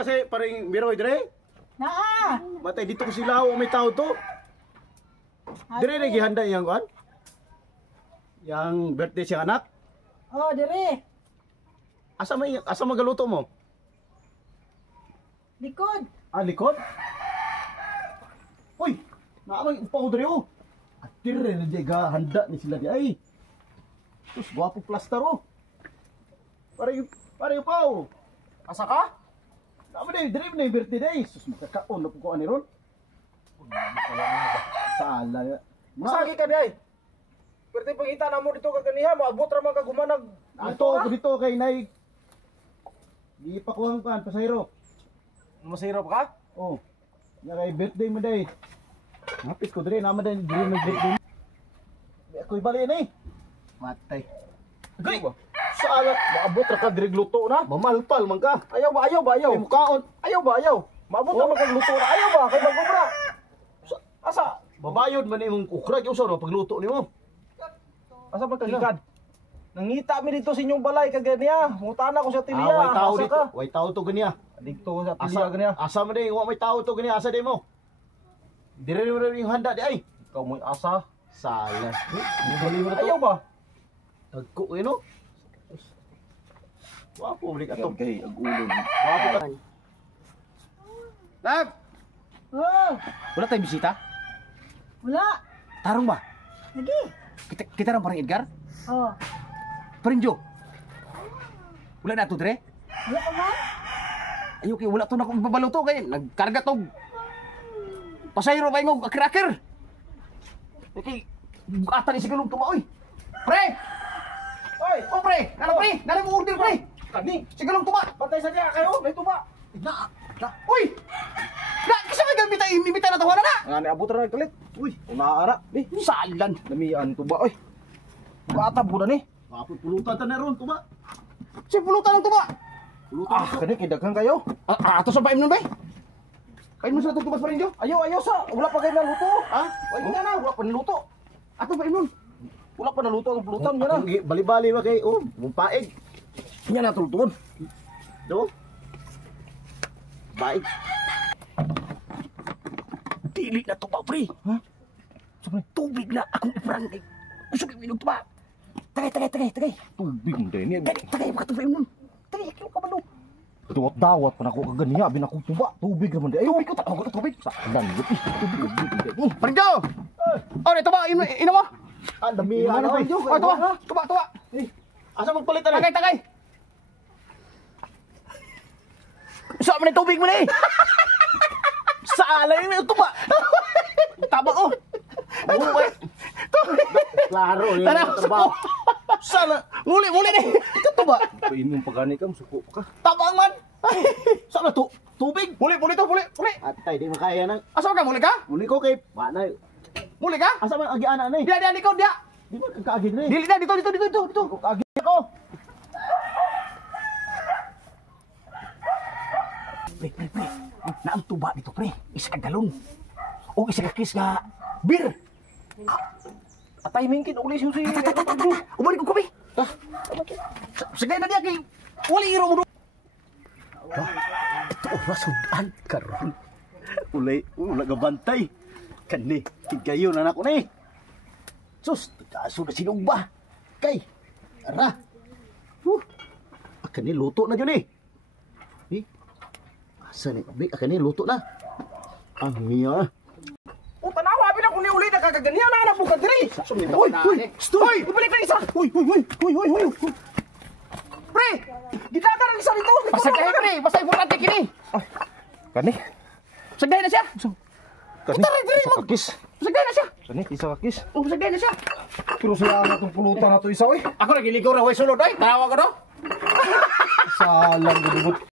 pa si paring Biroy dire? Naa. Matay dito ko sila o may tao to. Dire na gihanda yang kuan? Yang birthday siyang anak. Oh, dire. Asa magaluto mo? Likod. Ah, likod? Uy, naamay upaw dire oh. At dire na di handa ni sila di ay. Sus, gwapo plaster oh. Pare upaw. Asa ka? Naamay na dire na yung birthday day. Sus, makakaon na po ko ani ron. Sala. Masagi ka day. Perti pangita na mo dito kaganiha, maabot ra man ka gumanag. Ato ko dito kay nay. Di pa kuhang kan pasahero. Masirap ka? Oh. Ya kay birthday mo day. Hapit ko dire naman din dire nag birthday. Ako'y bali ni. Matay. Gay. Sala, maabot ra ka dire luto na. Mamalpal man ka. Ayaw ba? Ay mukaon. Ayaw ba? Maabot ra man ka luto na. Ayaw ba? Kay magobra. Asa? Babayod man imong ukra gyud sa pagluto nimo. Asa man kagikad? Nangita mi dito sa inyong balay kaganiya. Mutana ko sa tilya. Way tao Asa dito. ka? Way tao to ganiya. Dito sa tilya ganiya. Asa man day, wa may tao to ganiya asa day mo. Dire mo rin yung handa di ay. Ikaw mo'y asa. Sala. Bali mo na to. Ayaw ba? Tagko no. Wapo balik ato. Okay, ang ulo. Wapo ka. Lag. Oh, Wala tayong bisita? wala. Tarong ba? Lagi. Kita rin parang Edgar? Oh, Parang Joe? Wala na ito, Dre? wala pa man. Ayaw kayo, wala ito na akong babalo to. Kaya nagkarga to. Pasayro ba yung cracker? Okay, bukatan ni sigalong tumaoy. Pre! Oy! Oh, pre! Ano, pre? Nala mo order, pre! Kani! Sigalong tuma! Patay sa diya kayo! May tuba! Uy! Kasi may imita na tawanan na! Nga ni abot ra kalit. Uy! Unaara. Di, Salan! damian tuba oy. Bata buda ni. Wapot pulutan ta na ron, tuma! Si pulutan ng tuba. Pulutan Ah, kani kay daghan kayo. ato sa paim nun, bay? Kain mo sa itong tumas pa rin, Jo? Ayaw sa wala pa kayo naluto. Ha? Ay nga na, wala pa naluto. Ato paim nun? Wala pa naluto ang pulutan nga na. Bali-bali ba kay, mumpaig. Nya na tultuon. Do? Baik. Dili na to ba, pre? Ha? Tubig na akong iparang. Gusto ko minog to ba? Tagay. Tubig mo din. Tagay, makatubig nun. Tagay, kilo ka man no. Dawat pa nako kaganiya, bin ako tuba. Tubig naman di. Ayaw ko ta ako tubig. Sa langit. Tubig. Paring Jo! Oh, ito ba? Ino mo? Ah, dami. Ano ba, Jo? Oh, tuba. Asa magpalitan eh? Tagay. Sa mo na tubig mo na eh. Saalay na ito ba? Tama ko. Klaro yun. Trabaho. Sana. Muli na eh. Ito ba? Pain yung pagani ka, suko ka. Tabang man. Sana tubig. Muli. Atay, di makaya na. Asa ka? Muli ka? Muli ko kay Banay. Muli ka? Asa man agiana na eh. Dia, ikaw, dia. Di ba kagagin na eh. Dili na, dito. Kagagin ako. Pre. Naang tuba dito, pre. Isa ka galon. O isa ka kis nga beer. Atay mingkin uli siya si. Umalik ko, pre. Sagay na diya kay wali iro mo. Ito rasudan karon. Ulay gabantay. Kani tigayon anak ko ni. Sus, kaso na sinong ba? Kay. Ara. Kani luto na jud eh. Asa ni? Kani luto na. Ang miya. O tanawa bin ako ni uli na kagaganiya na anak mo ka diri. Hoy! Hoy, ibalik na isa. Hoy. Pre, gidaka na isa dito. Pasagay, pre. Basta importante kini. Kani. Sagay na siya. Kani. Isa ka kiss. Sagay na siya. Kani isa ka kiss. Oh, sagay na siya. Pero siya na itong pulutan na to isa oy. Ako nagiligaw na way sulod ay. Tarawa ko no. Salang gudubot.